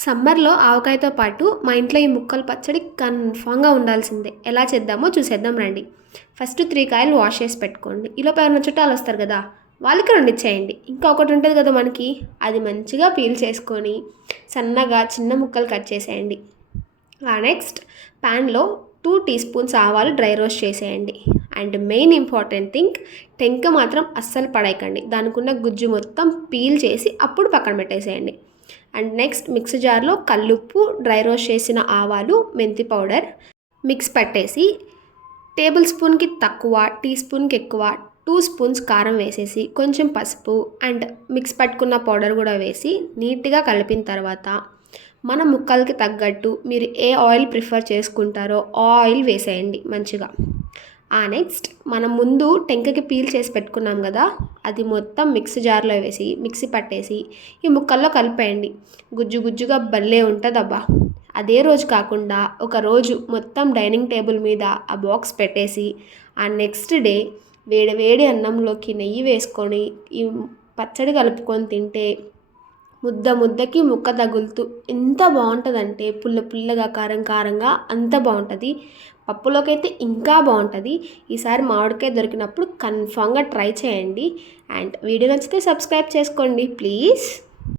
సమ్మర్‌లో ఆవకాయతో పాటు మా ఇంట్లో ఈ ముక్కల పచ్చడి కన్ఫామ్‌గా ఉండాల్సిందే. ఎలా చేద్దామో చూసేద్దాం రండి. ఫస్ట్ 3 కాయలు వాష్ చేసి పెట్టుకోండి. ఈలోపు ఎవరైనా చుట్టాలొస్తారు గదా! వాళ్ళకి 2 ఇచ్చేయండి. ఇంకా ఒకటుంటది గదా మనకి, అది మంచిగా పీల్ చేసుకొని, సన్నగా చిన్న ముక్కలు కట్ చేసేయండి. నెక్స్ట్ ప్యాన్‌లో 2 టీ స్పూన్స్ ఆవాలు డ్రై రోస్ట్ చేసేయండి. అండ్ మెయిన్ ఇంపార్టెంట్ థింగ్, టెంక మాత్రం అస్సలు పడేయకండి. దానికున్న గుజ్జు మొత్తం పీల్ చేసి అప్పుడు పక్కన పెట్టేసేయండి. అండ్ నెక్స్ట్ మిక్సీ జార్లో కల్లుప్పు, డ్రై రోస్ట్ చేసిన ఆవాలు, మెంతి పౌడర్ మిక్స్ పట్టేసి టేబుల్ స్పూన్కి తక్కువ, టీ స్పూన్కి ఎక్కువ 2 స్పూన్స్ కారం వేసేసి, కొంచెం పసుపు అండ్ మిక్స్ పట్టుకున్న పౌడర్ కూడా వేసి నీట్గా కలిపిన తర్వాత మన ముక్కలకి తగ్గట్టు మీరు ఏ ఆయిల్ ప్రిఫర్ చేసుకుంటారో ఆ ఆయిల్ వేసేయండి మంచిగా. నెక్స్ట్ మనం ముందు టెంకకి పీల్ చేసి పెట్టుకున్నాం కదా, అది మొత్తం మిక్సీ జార్లో వేసి మిక్సీ పట్టేసి ఈ ముక్కల్లో కలిపేయండి. గుజ్జు గుజ్జుగా భలే ఉంటుందబ్బా. అదే రోజు కాకుండా ఒక రోజు మొత్తం డైనింగ్ టేబుల్ మీద ఆ బాక్స్ పెట్టేసి నెక్స్ట్ డే వేడి వేడి అన్నంలోకి నెయ్యి వేసుకొని ఈ పచ్చడి కలుపుకొని తింటే ముద్ద ముద్దకి ముక్క తగులుతూ ఎంత బాగుంటుందంటే, పుల్ల పుల్లగా కారం కారంగా అంత బాగుంటుంది. పప్పులోకైతే ఇంకా బాగుంటుంది. ఈసారి మామిడికాయ దొరికినప్పుడు కన్ఫామ్గా ట్రై చేయండి. అండ్ వీడియో నచ్చితే సబ్స్క్రైబ్ చేసుకోండి ప్లీజ్.